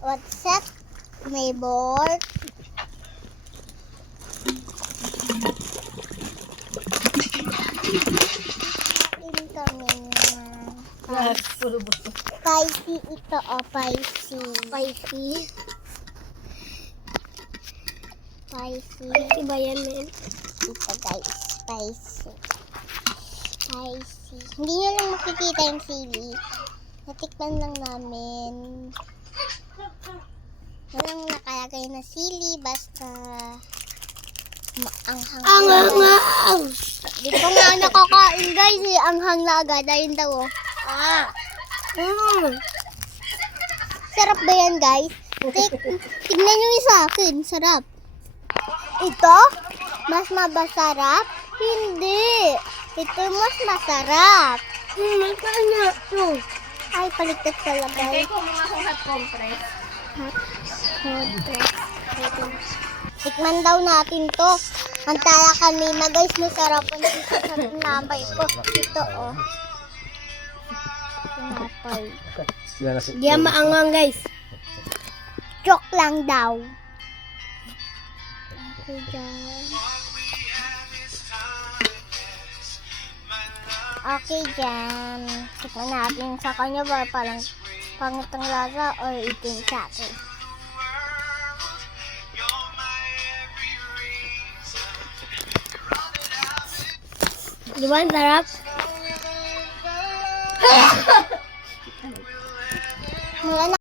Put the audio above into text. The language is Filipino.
What's up, my board? Kain kami na spicy ito, spicy. Spicy? Spicy. Spicy ba yan, men? Ito guys, spicy. Spicy. Hindi nyo lang makikita yung sili. Natikman lang namin. Walang nakalagay na sili, basta maanghang. Anghang! Di ko nga nakakain guys eh. Anghang na agad. Ayun daw oh. Sarap ba yan guys? Tignan nyo yung sa akin. Sarap. Ito? Mas mabasarap? Hindi. Ito mas masarap. Magkano ito? Ay, paligtas pala guys. Kaya ko mga hot compress. Tikman daw natin to. Antala kami na guys, masarap ang tinapay ko. Ito oh. Tinapay. Di yan maangang guys. Joke lang daw. Okay dyan. Okay dyan. Tikman natin sa kanya ba parang pangit ang lasa or itim sa akin. Di ba ang sarap? Wala na.